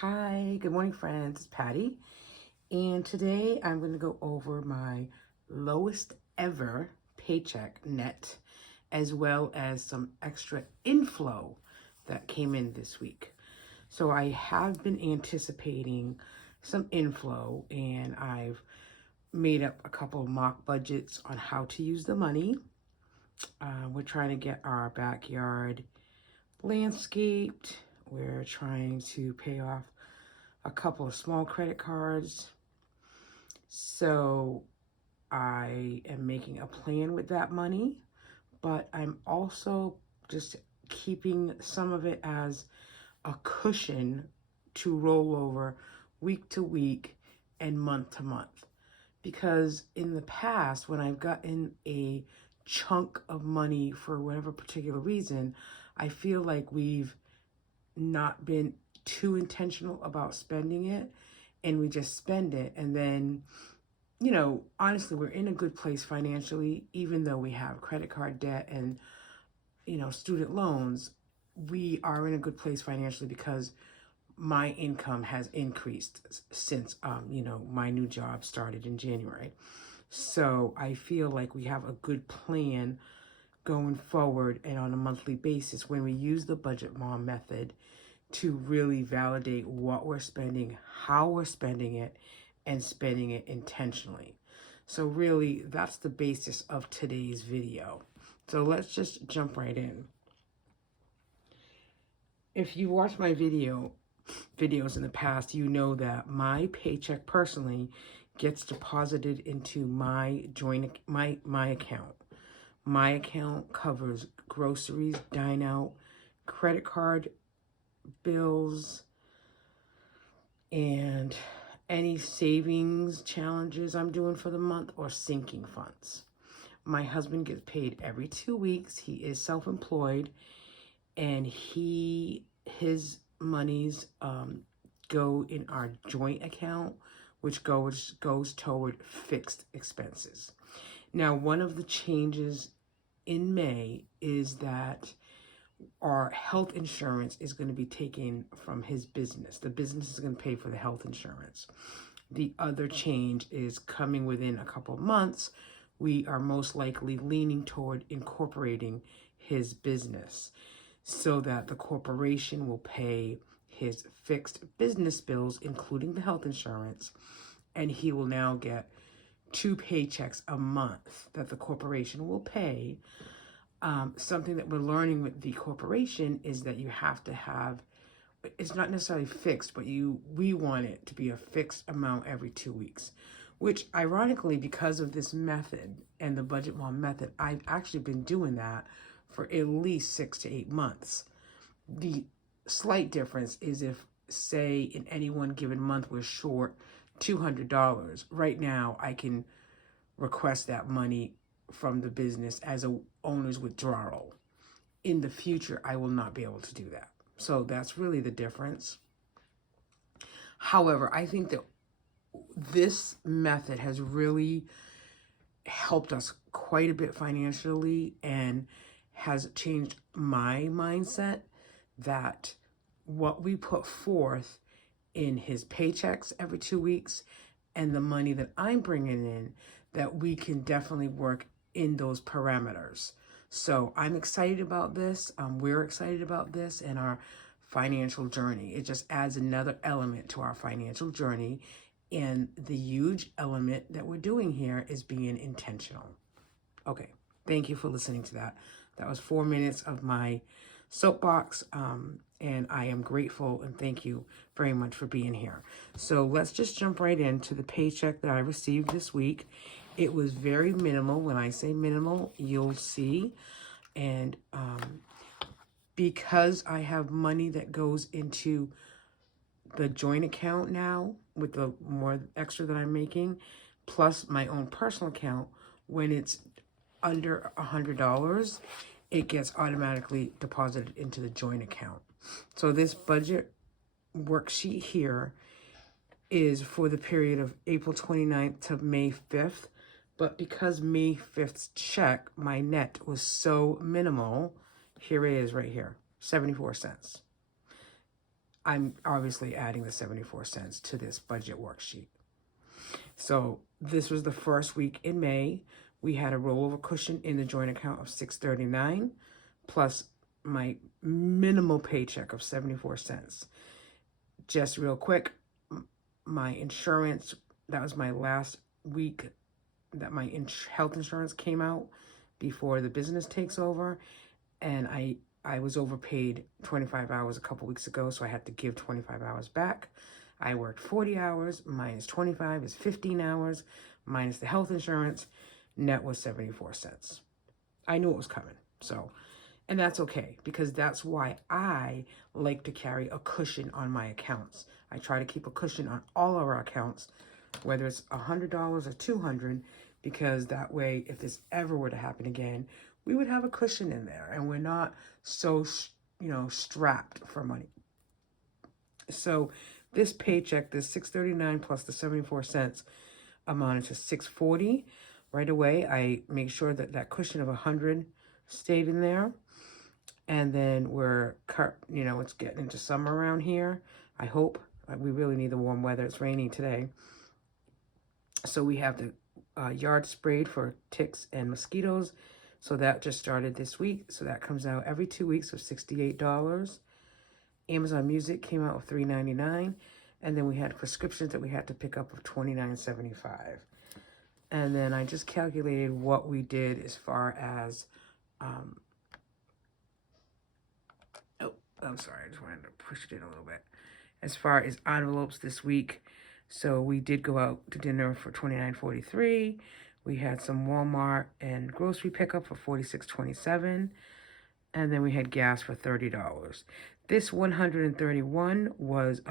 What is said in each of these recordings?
Hi, good morning, friends. It's Patty, and today I'm going to go over my lowest ever paycheck net, as well as some extra inflow that came in this week. So I have been anticipating some inflow, and I've made up a couple of mock budgets on how to use the money. We're trying to get our backyard landscaped. We're trying to pay off a couple of small credit cards. So I am making a plan with that money, but I'm also just keeping some of it as a cushion to roll over week to week and month to month. Because in the past, when I've gotten a chunk of money for whatever particular reason, I feel like we've not been too intentional about spending it, and we just spend it. And then, honestly, we're in a good place financially, even though we have credit card debt and, student loans. We are in a good place financially because my income has increased since, my new job started in January. So I feel like we have a good plan going forward and on a monthly basis when we use the budget mom method to really validate what we're spending, how we're spending it, and spending it intentionally. So really, that's the basis of today's video. So let's just jump right in. If you watch my videos in the past, you know that my paycheck personally gets deposited into my my account. My account covers groceries, dine out, credit card bills, and any savings challenges I'm doing for the month or sinking funds. My husband gets paid every 2 weeks. He is self-employed, and his monies go in our joint account, which goes toward fixed expenses. Now, one of the changes in May is that our health insurance is going to be taken from his business. The business is going to pay for the health insurance. The other change is coming within a couple of months. We are most likely leaning toward incorporating his business so that the corporation will pay his fixed business bills, including the health insurance, and he will now get 2 paychecks a month that the corporation will pay. Something that we're learning with the corporation is that you have to have, it's not necessarily fixed, but we want it to be a fixed amount every 2 weeks, which ironically, because of this method and the budget mom method, I've actually been doing that for at least 6 to 8 months. The slight difference is if, say, in any one given month we're short $200, right now I can request that money from the business as a owner's withdrawal. In the future, I will not be able to do that. So that's really the difference. However, I think that this method has really helped us quite a bit financially and has changed my mindset that what we put forth in his paychecks every 2 weeks and the money that I'm bringing in, that we can definitely work in those parameters. So I'm excited about this. We're excited about this and our financial journey. It just adds another element to our financial journey. And the huge element that we're doing here is being intentional. Okay, thank you for listening to that. That was 4 minutes of my soapbox, and I am grateful and thank you very much for being here. So let's just jump right into the paycheck that I received this week. It was very minimal. When I say minimal, you'll see. And because I have money that goes into the joint account now with the more extra that I'm making, plus my own personal account, when it's under $100, it gets automatically deposited into the joint account. So this budget worksheet here is for the period of April 29th to May 5th. But because May 5th's check, my net was so minimal, here it is right here, 74 cents. I'm obviously adding the 74 cents to this budget worksheet. So this was the first week in May. We had a rollover cushion in the joint account of $6.39 plus my minimal paycheck of 74 cents. Just real quick, my insurance, that was my last week that my health insurance came out before the business takes over. And I was overpaid 25 hours a couple weeks ago, so I had to give 25 hours back. I worked 40 hours, minus 25 is 15 hours, minus the health insurance, net was 74 cents. I knew it was coming, so, and that's okay, because that's why I like to carry a cushion on my accounts. I try to keep a cushion on all of our accounts, whether it's $100 or $200, because that way, if this ever were to happen again, we would have a cushion in there, and we're not so, strapped for money. So this paycheck, this $6.39 plus the 74 cents, amounted to $6.40. Right away, I make sure that that cushion of 100 stayed in there. And then it's getting into summer around here. I hope. We really need the warm weather. It's raining today. So we have the yard sprayed for ticks and mosquitoes. So that just started this week. So that comes out every 2 weeks for $68. Amazon Music came out with $3.99. And then we had prescriptions that we had to pick up of $29.75. And then I just calculated what we did as far as, I'm sorry, I just wanted to push it in a little bit. As far as envelopes this week, so we did go out to dinner for $29.43. We had some Walmart and grocery pickup for $46.27. And then we had gas for $30. This $131 was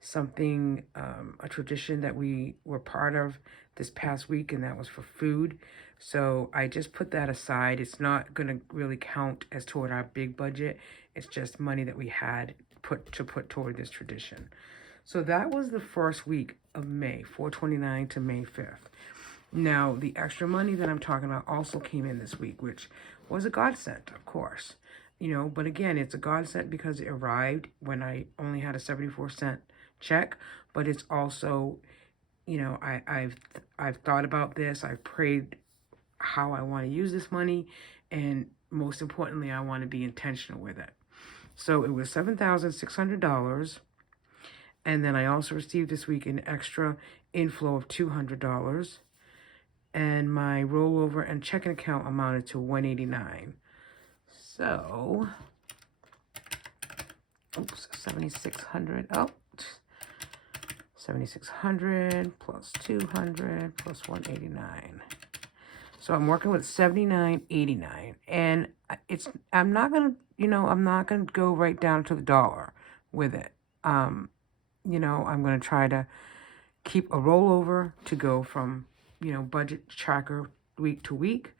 something, a tradition that we were part of this past week, and that was for food. So I just put that aside. It's not going to really count as toward our big budget. It's just money that we had put toward this tradition. So that was the first week of May, 4/29 to May 5th. Now, the extra money that I'm talking about also came in this week, which was a godsend, of course. But again, it's a godsend because it arrived when I only had a 74-cent check, but it's also, I've thought about this. I've prayed how I want to use this money, and most importantly, I want to be intentional with it. So it was $7,600, and then I also received this week an extra inflow of $200, and my rollover and checking account amounted to $189. So, 7,600, 7,600 plus 200 plus 189. So I'm working with 79.89, and I'm not gonna go right down to the dollar with it. I'm gonna try to keep a rollover to go from, budget tracker week to week.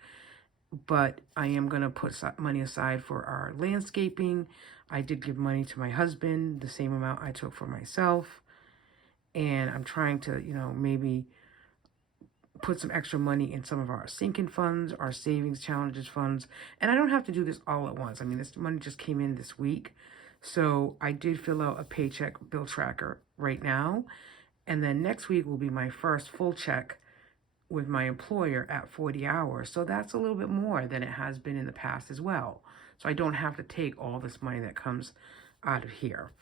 But I am going to put money aside for our landscaping. I did give money to my husband, the same amount I took for myself. And I'm trying to, maybe put some extra money in some of our sinking funds, our savings challenges funds. And I don't have to do this all at once. I mean, this money just came in this week. So I did fill out a paycheck bill tracker right now. And then next week will be my first full check with my employer at 40 hours. So that's a little bit more than it has been in the past as well. So I don't have to take all this money that comes out of here.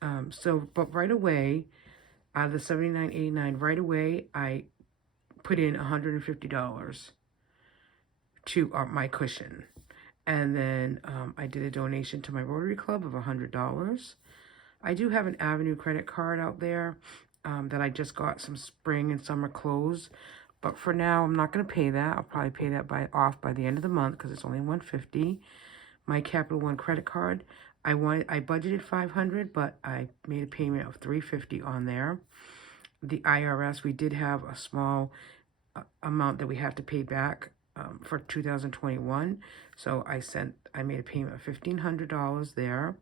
But right away, out of the $79.89, right away, I put in $150 to my cushion. And then I did a donation to my Rotary Club of $100. I do have an Avenue credit card out there that I just got some spring and summer clothes. But for now, I'm not going to pay that. I'll probably pay that off by the end of the month because it's only $150. My Capital One credit card, I budgeted $500, but I made a payment of $350 on there. The IRS, we did have a small amount that we have to pay back for 2021. So I made a payment of $1,500 there.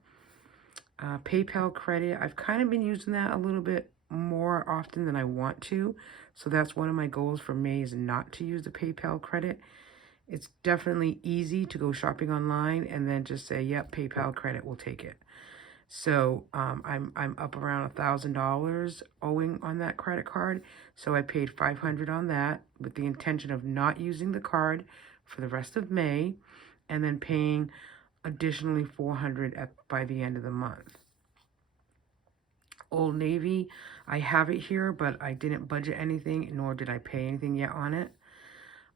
PayPal credit, I've kind of been using that a little bit more often than I want to. So that's one of my goals for May is not to use the PayPal credit. It's definitely easy to go shopping online and then just say, yep, PayPal credit, we'll take it. So I'm up around $1,000 owing on that credit card. So I paid $500 on that with the intention of not using the card for the rest of May, and then paying additionally $400 by the end of the month. Old Navy, I have it here, but I didn't budget anything, nor did I pay anything yet on it.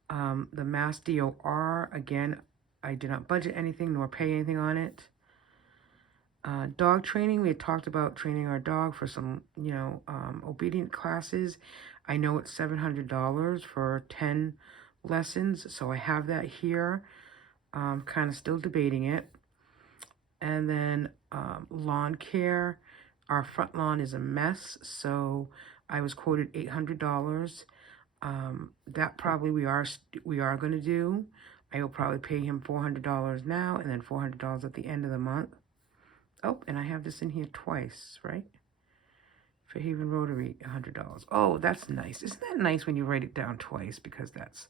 The Mass DOR, again, I did not budget anything nor pay anything on it. Dog training, we had talked about training our dog for some, obedient classes. I know it's $700 for 10 lessons, so I have that here. Kind of still debating it. And then lawn care, our front lawn is a mess, so I was quoted $800. That probably we are going to do. I will probably pay him $400 now, and then $400 at the end of the month. Oh, and I have this in here twice, right? For Haven Rotary, $100. Oh, that's nice. Isn't that nice when you write it down twice? Because that's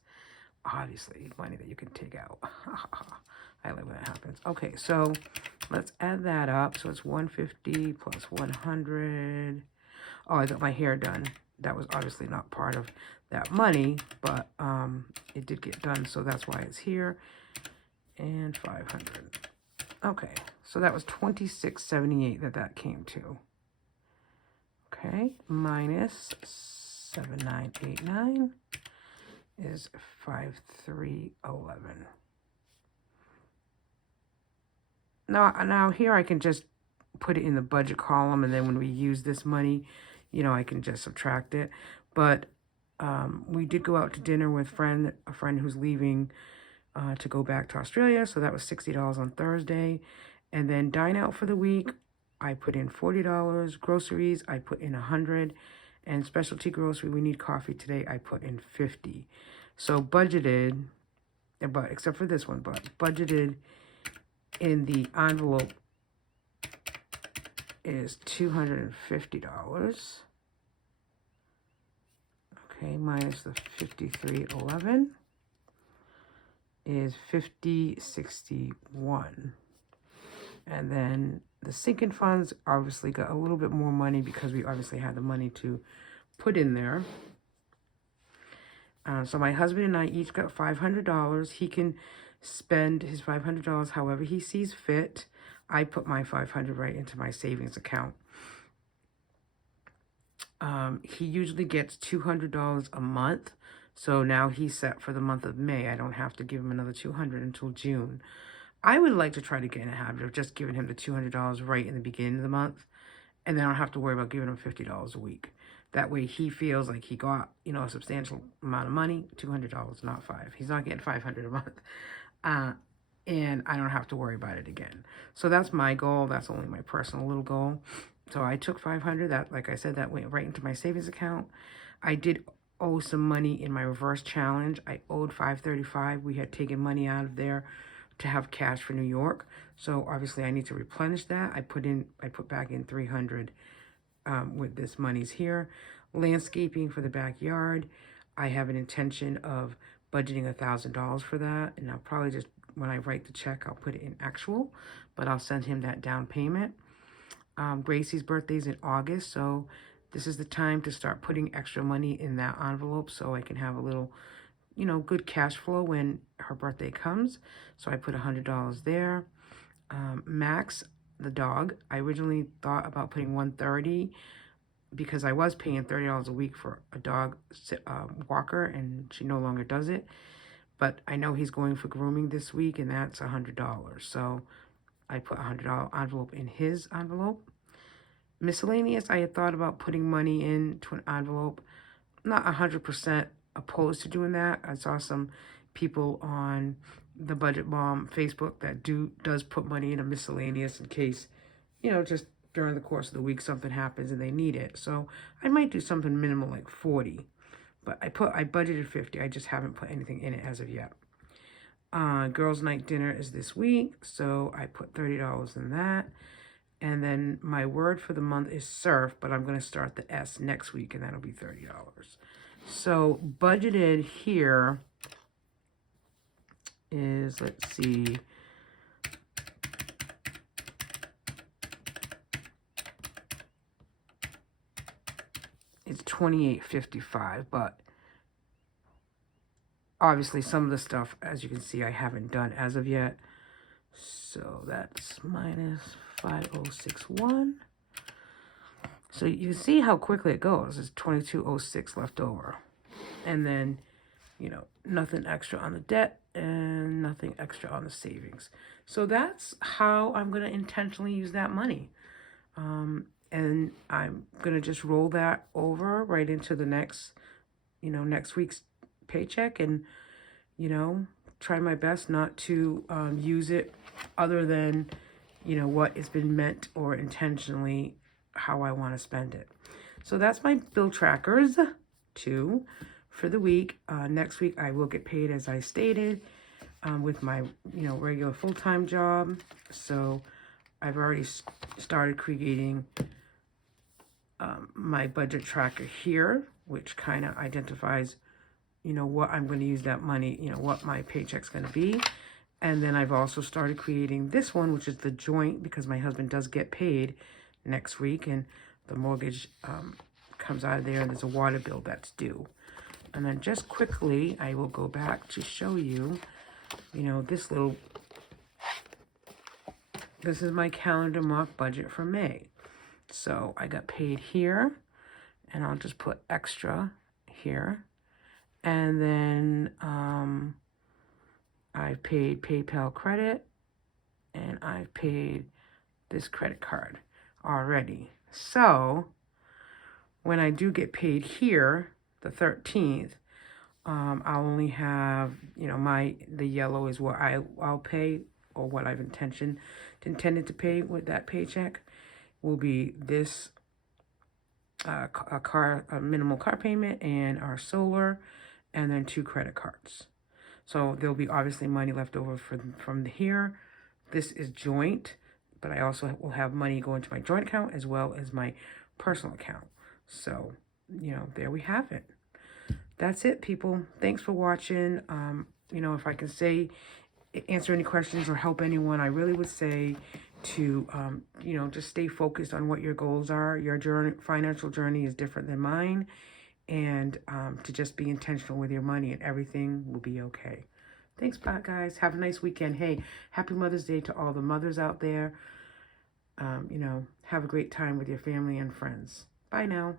obviously money that you can take out. I like when that happens. Okay, so let's add that up. So it's 150 plus 100. Oh, I got my hair done. That was obviously not part of that money, but it did get done, so that's why it's here. And 500. Okay, so that was $26.78 that came to. Okay, minus 7,989 is 5,311. Now here I can just put it in the budget column, and then when we use this money, I can just subtract it. But we did go out to dinner with a friend who's leaving to go back to Australia, so that was $60 on Thursday. And then dine out for the week, I put in $40. Groceries, I put in $100. And specialty grocery, we need coffee today, I put in $50. So budgeted, but except for this one, but budgeted in the envelope is $250. Okay, minus the 5311 is 5061. And then the sinking funds obviously got a little bit more money because we obviously had the money to put in there. So my husband and I each got $500. He can spend his $500 however he sees fit. I put my $500 right into my savings account. He usually gets $200 a month. So now he's set for the month of May. I don't have to give him another $200 until June. I would like to try to get in a habit of just giving him the $200 right in the beginning of the month. And then I don't have to worry about giving him $50 a week. That way he feels like he got, a substantial amount of money, $200, not $5. He's not getting $500 a month. And I don't have to worry about it again. So that's my goal. That's only my personal little goal. So I took $500. That, like I said, that went right into my savings account. I did owe some money in my reverse challenge. I owed $535. We had taken money out of there to have cash for New York. So obviously I need to replenish that. I put back in $300 with this money's here. Landscaping for the backyard. I have an intention of budgeting $1,000 for that. And I'll probably just, when I write the check, I'll put it in actual, but I'll send him that down payment. Gracie's birthday's in August, so this is the time to start putting extra money in that envelope so I can have a little, good cash flow when her birthday comes. So I put $100 there. Max, the dog, I originally thought about putting $130 because I was paying $30 a week for a dog walker, and she no longer does it. But I know he's going for grooming this week, and that's $100. So I put a $100 envelope in his envelope. Miscellaneous, I had thought about putting money into an envelope. Not 100% opposed to doing that. I saw some people on the Budget Mom Facebook that does put money in a miscellaneous in case, just during the course of the week something happens and they need it. So I might do something minimal like 40. But I budgeted 50. I just haven't put anything in it as of yet. Girls' night dinner is this week, so I put $30 in that. And then my word for the month is surf, but I'm going to start the S next week, and that'll be $30. So budgeted here is, let's see, it's $28.55, but obviously some of the stuff, as you can see, I haven't done as of yet. So that's minus 5061. So you can see how quickly it goes. It's 2206 left over. And then, you know, nothing extra on the debt and nothing extra on the savings. So that's how I'm going to intentionally use that money. And I'm going to just roll that over right into the next, you know, next week's paycheck, and, you know, try my best not to use it other than, you know, what it's been meant or intentionally how I want to spend it. So that's my bill trackers too for the week. Next week I will get paid as I stated with my, you know, regular full-time job. So I've already started creating my budget tracker here, which kind of identifies, you know, what I'm going to use that money, you know, what my paycheck's going to be. And then I've also started creating this one, which is the joint, because my husband does get paid next week, and the mortgage comes out of there, and there's a water bill that's due. And then just quickly, I will go back to show you, you know, this is my calendar month budget for May. So I got paid here, and I'll just put extra here. And then I've paid PayPal credit, and I've paid this credit card already. So when I do get paid here, the 13th, I'll only have, you know, the yellow is what I'll pay, or what I've intended to pay with that paycheck will be this a minimal car payment and our solar, and then 2 credit cards. So there'll be obviously money left over from here. This is joint, but I also will have money go into my joint account as well as my personal account. So, you know, there we have it. That's it, people. Thanks for watching. You know, if I can answer any questions or help anyone, I really would say to, you know, just stay focused on what your goals are. Your financial journey is different than mine. And to just be intentional with your money, and everything will be okay. Thanks, bye, guys. Have a nice weekend. Hey, happy Mother's Day to all the mothers out there. You know, have a great time with your family and friends. Bye now.